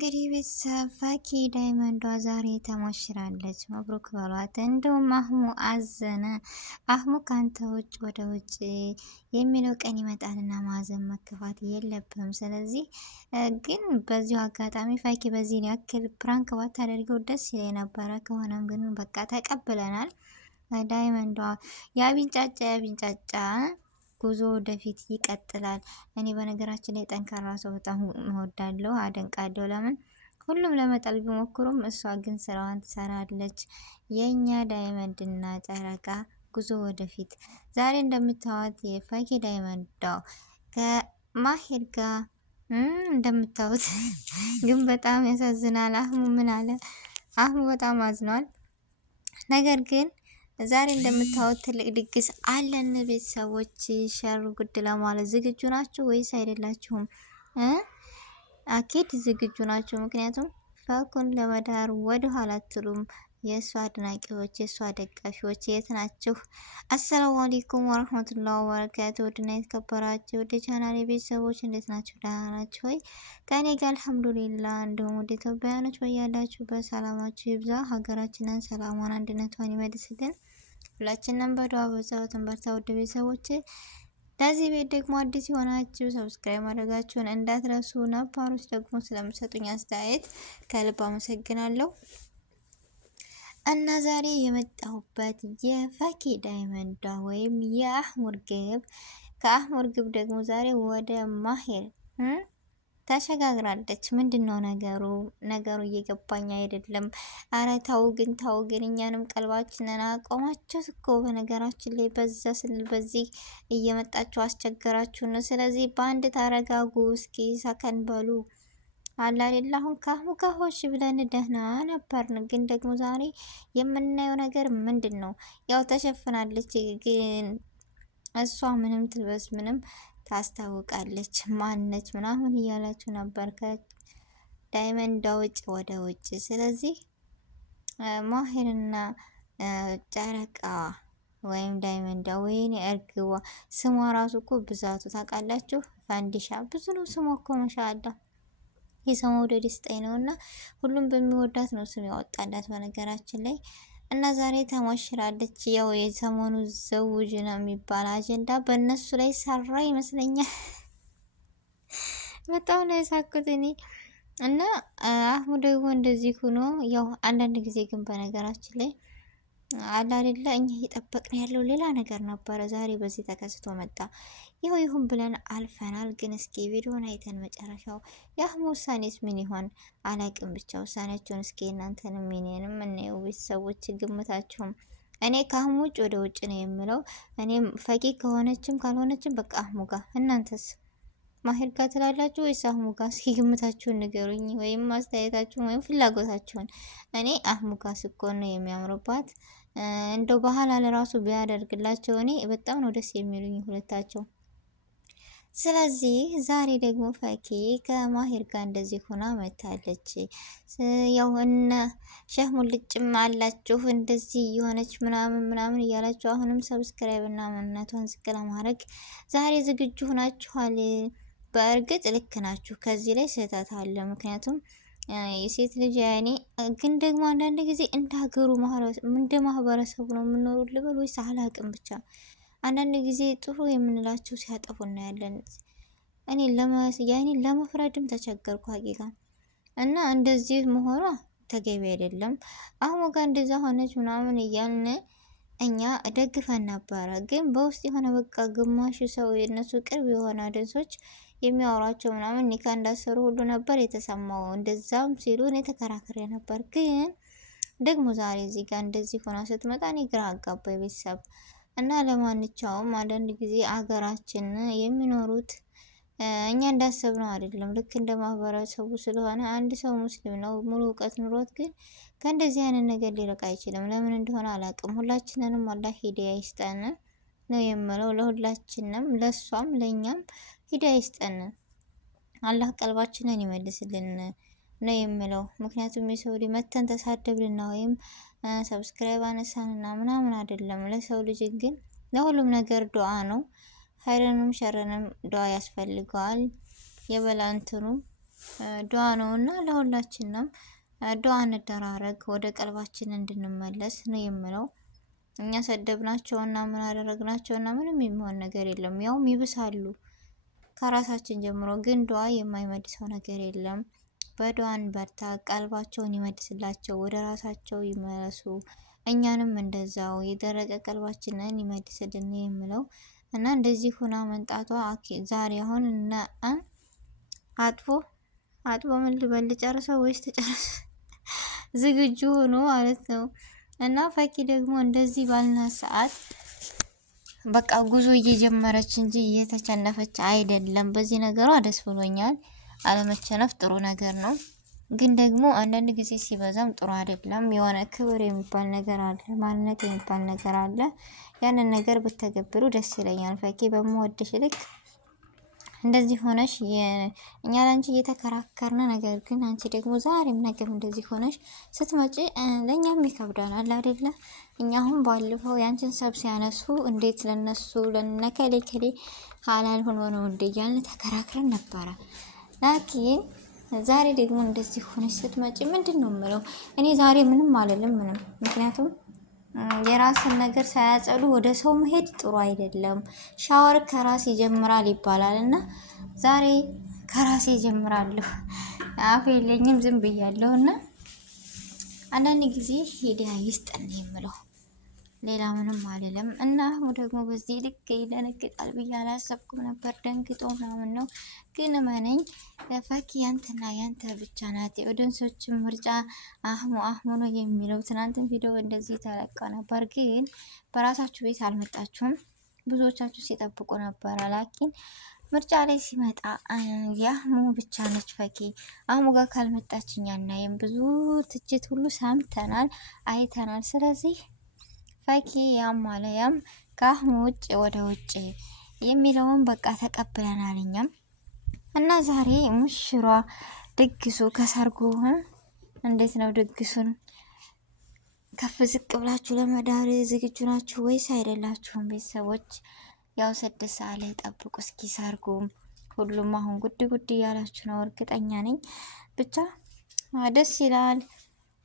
እንግዲህ ቤተሰብ ፈኪ ዳይመንዷ ዛሬ ተሞሽራለች። መብሩክ በሏት። እንደውም አህሙ አዘነ። አህሙ ካንተ ውጭ ወደ ውጭ የሚለው ቀን ይመጣልና ማዘን መከፋት የለብም። ስለዚህ ግን በዚሁ አጋጣሚ ፈኪ በዚህ ያክል ፕራንክ ባታደርገው ደስ ይለኝ ነበረ። ከሆነም ግን በቃ ተቀብለናል። ዳይመንዷ ያቢንጫጫ ጉዞ ወደፊት ይቀጥላል። እኔ በነገራችን ላይ ጠንካራ ሰው በጣም እወዳለሁ፣ አደንቃለሁ። ለምን ሁሉም ለመጣል ቢሞክሩም እሷ ግን ስራዋን ትሰራለች። የኛ ዳይመንድ እና ጨረቃ ጉዞ ወደፊት። ዛሬ እንደምታዩት የፈኪ ዳይመንዷ ከማሄድ ጋር እንደምታዩት ግን በጣም ያሳዝናል። አህሙ ምን አለ? አህሙ በጣም አዝኗል። ነገር ግን ዛሬ እንደምታዩት ትልቅ ድግስ አለን። ቤተሰቦች ሸር ጉድ ለማለት ዝግጁ ናችሁ ወይስ አይደላችሁም? አኪድ ዝግጁ ናችሁ። ምክንያቱም ፈኩን ለመዳር ወደ ኋላ አትሉም። የእሷ አድናቂዎች፣ የእሷ ደጋፊዎች የት ናችሁ? አሰላሙ አለይኩም ወረህመቱላሂ ወበረካቱ። ውድና የተከበራችሁ ወደ ቻናሌ ቤተሰቦች እንዴት ናችሁ? ደህና ናችሁ ወይ? ከኔ ጋር አልሐምዱሊላህ። እንዲሁም ወደ ኢትዮጵያውያኖች በያላችሁ በሰላማችሁ ይብዛ። ሀገራችንን ሰላሟን አንድነቷን ይመልስልን። ሁላችንም በዱዓ በጸሎት እንበርታ። ውድ ቤተሰቦች ለዚህ ቤት ደግሞ አዲስ የሆናችሁ ሰብስክራይብ ማድረጋችሁን እንዳትረሱ። ነባሮች ደግሞ ስለምሰጡኝ አስተያየት ከልብ አመሰግናለሁ። እና ዛሬ የመጣሁበት የፈኪ ዳይመንዷ ወይም የአህሙ እርግብ፣ ከአህሙ እርግብ ደግሞ ዛሬ ወደ ማሄር ተሸጋግራለች። ምንድነው ነገሩ? ነገሩ እየገባኝ አይደለም። አረ ታው ግን እኛንም ቀልባችንን አቆማችሁ እኮ። በነገራችን ላይ በዛ ስንል በዚህ እየመጣችሁ አስቸገራችሁ ነው። ስለዚህ በአንድ ታረጋጉ፣ እስኪ ሰከን በሉ። አላሌላ አሁን ካህሙ ካሆሽ ብለን ደህና ነበርን፣ ግን ደግሞ ዛሬ የምናየው ነገር ምንድን ነው? ያው ተሸፍናለች፣ ግን እሷ ምንም ትልበስ ምንም ታስታውቃለች። ማነች ምናምን እያላችሁ ነበር ከዳይመንዷ ውጭ ወደ ውጭ። ስለዚህ ማሄርና ጨረቃ ወይም ዳይመንዷ ወይኔ እርግቧ፣ ስሟ ራሱ እኮ ብዛቱ ታውቃላችሁ። ፋንዲሻ ብዙ ነው ስሟ እኮ ማሻአላ። የሰው መውደድ ይስጠኝ ነው እና ሁሉም በሚወዳት ነው ስም ያወጣላት በነገራችን ላይ። እና ዛሬ ተሞሽራለች። ያው የሰሞኑ ዘውጅ ነው የሚባል አጀንዳ በእነሱ ላይ ሰራ ይመስለኛል። በጣም ነው የሳኩት እኔ። እና አህሙ ደግሞ እንደዚህ ሆኖ ያው አንዳንድ ጊዜ ግን በነገራችን ላይ አላሌላ እኛ እየጠበቅን ያለው ሌላ ነገር ነበረ። ዛሬ በዚህ ተከስቶ መጣ። ይኸው ይሁን ብለን አልፈናል። ግን እስኪ ቪዲዮን አይተን መጨረሻው የአህሙ ውሳኔስ ምን ይሆን አላቅም። ብቻ ውሳኔያቸውን እስኪ እናንተንም እኔንም እናየው። ቤተሰቦች ግምታችሁም። እኔ ከአህሙ ውጭ ወደ ውጭ ነው የምለው። እኔም ፈቂ ከሆነችም ካልሆነችም በቃ አህሙ ጋር። እናንተስ ማሄር ጋር ትላላችሁ ወይስ አህሙ ጋር? እስኪ ግምታችሁን ንገሩኝ፣ ወይም አስተያየታችሁን ወይም ፍላጎታችሁን። እኔ አህሙ ጋር ስኮን ነው የሚያምርባት። እንደው ባህል ለራሱ ቢያደርግላቸው እኔ በጣም ነው ደስ የሚሉኝ ሁለታቸው። ስለዚህ ዛሬ ደግሞ ፈኪ ከማሄር ጋር እንደዚህ ሆና መታለች። ያው እነ ሸህ ሙልጭም አላችሁ እንደዚህ የሆነች ምናምን እያላችሁ አሁንም ሰብስክራይብ እና ማንነቷን ዝቅ ለማድረግ ዛሬ ዝግጁ ሆናችኋል። በእርግጥ ልክ ናችሁ። ከዚህ ላይ ስህተት አለ። ምክንያቱም የሴት ልጅ ያኔ ግን ደግሞ አንዳንድ ጊዜ እንደ ሀገሩ እንደ ማህበረሰቡ ነው የምኖሩ ልበል ወይስ አላቅም። ብቻ አንዳንድ ጊዜ ጥሩ የምንላቸው ሲያጠፉ እናያለን። እኔ ለመፍረድም ተቸገርኩ ሀቂቃ። እና እንደዚህ መሆኗ ተገቢ አይደለም። አህሙ ጋር እንደዛ ሆነች ምናምን እያልን እኛ ደግፈን ነበረ። ግን በውስጥ የሆነ በቃ ግማሽ ሰው የነሱ ቅርብ የሆነ ደንሶች የሚያወራቸው ምናምን ኒካ እንዳሰሩ ሁሉ ነበር የተሰማው። እንደዛም ሲሉ እኔ ተከራክሬ ነበር። ግን ደግሞ ዛሬ እዚህ ጋር እንደዚህ ሆና ስትመጣ እኔ ግራ አጋባ ቤተሰብ። እና ለማንኛውም አንዳንድ ጊዜ አገራችን የሚኖሩት እኛ እንዳሰብነው አይደለም። ልክ እንደ ማህበረሰቡ ስለሆነ አንድ ሰው ሙስሊም ነው ሙሉ እውቀት ኑሮት ግን ከእንደዚህ አይነት ነገር ሊርቅ አይችልም። ለምን እንደሆነ አላውቅም። ሁላችንንም አላህ ሂዳያ ይስጠን ነው የምለው። ለሁላችንም፣ ለሷም ለኛም ሂዳያ ይስጠን። አላህ ቀልባችንን ይመልስልን ነው የምለው። ምክንያቱም የሰው ልጅ መተን ተሳደብልና ወይም ሰብስክራይብ አነሳንና ምናምን አይደለም። ለሰው ልጅ ግን ለሁሉም ነገር ዱዓ ነው። ኸይረንም ሸረንም ዱዓ ያስፈልገዋል። የበላንትኑ ዱዓ ነውና ለሁላችንም ዱዓ እንደራረግ ወደ ቀልባችን እንድንመለስ ነው የምለው። እኛ ሰደብናቸውና ምን አደረግናቸውና ምንም የሚሆን ነገር የለም። ያውም ይብሳሉ ከራሳችን ጀምሮ። ግን ዱዓ የማይመልሰው ነገር የለም። በዱዓን በርታ፣ ቀልባቸውን ይመልስላቸው፣ ወደ ራሳቸው ይመለሱ። እኛንም እንደዛው የደረቀ ቀልባችንን ይመልስልን የምለው እና እንደዚህ ሁና መንጣቷ ዛሬ አሁን እና አጥቦ ምን ልበል ጨርሰው ወይስ ተጨርሰ ዝግጁ ሆኖ ማለት ነው። እና ፈኪ ደግሞ እንደዚህ ባልና ሰዓት በቃ ጉዞ እየጀመረች እንጂ እየተቸነፈች አይደለም። በዚህ ነገሯ ደስ ብሎኛል። አለመቸነፍ ጥሩ ነገር ነው፣ ግን ደግሞ አንዳንድ ጊዜ ሲበዛም ጥሩ አይደለም። የሆነ ክብር የሚባል ነገር አለ፣ ማንነት የሚባል ነገር አለ። ያንን ነገር ብተገብሩ ደስ ይለኛል። ፈኪ በምወድሽ ልክ እንደዚህ ሆነሽ እኛ ላንቺ እየተከራከርን፣ ነገር ግን አንቺ ደግሞ ዛሬም ነገም እንደዚህ ሆነሽ ስትመጪ ለእኛም ይከብዳናል አይደለ? እኛ አሁን ባለፈው ያንቺን ሰብ ሲያነሱ እንዴት ለነሱ ለነከሌ ከሌ ሀላል ሆኖ ነው እንደ እያልን ተከራክረን ነበረ። ላኪን ዛሬ ደግሞ እንደዚህ ሆነሽ ስትመጪ ምንድን ነው የምለው እኔ ዛሬ ምንም አልልም ምንም። ምክንያቱም የራስን ነገር ሳያጸዱ ወደ ሰው መሄድ ጥሩ አይደለም። ሻወር ከራስ ይጀምራል ይባላል እና ዛሬ ከራሴ ይጀምራለሁ። አፍ የለኝም ዝም ብያለሁ። እና አንዳንድ ጊዜ ሂዳያ ይስጠን የምለው ሌላ ምንም አልልም። እና ደግሞ በዚህ ልክ ይደነግጣል ብዬ አላሰብኩም ነበር። ደንግጦ ምናምን ነው። ግን መነኝ ፈኪ ያንተና ያንተ ብቻ ናት። የኦዲየንሶችን ምርጫ አህሙ ነው የሚለው። ትናንትን ቪዲዮ እንደዚህ ተለቀ ነበር፣ ግን በራሳችሁ ቤት አልመጣችሁም። ብዙዎቻችሁ ሲጠብቁ ነበር። ላኪን ምርጫ ላይ ሲመጣ የአህሙ ብቻ ነች ፈኪ። አህሙ ጋር ካልመጣች እኛ እናይም። ብዙ ትችት ሁሉ ሰምተናል፣ አይተናል። ስለዚህ ፈኪ ያም አለ ያም ከአህሙ ውጭ ወደ ውጭ የሚለውን በቃ ተቀብለናል እኛም። እና ዛሬ ሙሽሯ ድግሱ ከሰርጉ እንዴት ነው? ድግሱን ከፍ ዝቅ ብላችሁ ለመዳር ዝግጁ ናችሁ ወይስ አይደላችሁም? ቤተሰቦች ያው 6 ሰዓት ላይ ጠብቁ እስኪ ሰርጉም ሁሉም አሁን ጉድ ጉድ እያላችሁ ነው፣ እርግጠኛ ነኝ። ብቻ ደስ ይላል።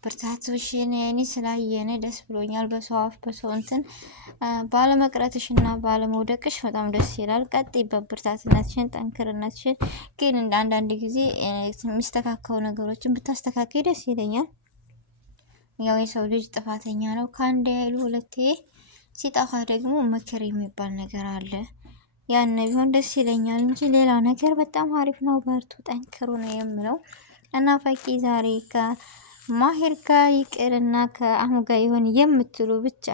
ብርታትሽን እኔ ስላየነ ደስ ብሎኛል። በሰው አፍ በሰው እንትን ባለመቅረትሽና ባለመውደቅሽ በጣም ደስ ይላል። ቀጥይበት ብርታትነትሽን፣ ጠንክርነትሽን። ግን እንደ አንዳንድ ጊዜ የሚስተካከሉ ነገሮችን ብታስተካከይ ደስ ይለኛል። ያው የሰው ልጅ ጥፋተኛ ነው፣ ከአንድ ያይሉ ሁለቴ ሲጠፋ ደግሞ ምክር የሚባል ነገር አለ። ያን ቢሆን ደስ ይለኛል እንጂ ሌላ ነገር በጣም አሪፍ ነው። በርቱ፣ ጠንክሩ ነው የምለው እና ፈቂ ዛሬ ከማሄር ጋር ይቅርና ከአህሙ ጋር ይሆን የምትሉ ብቻ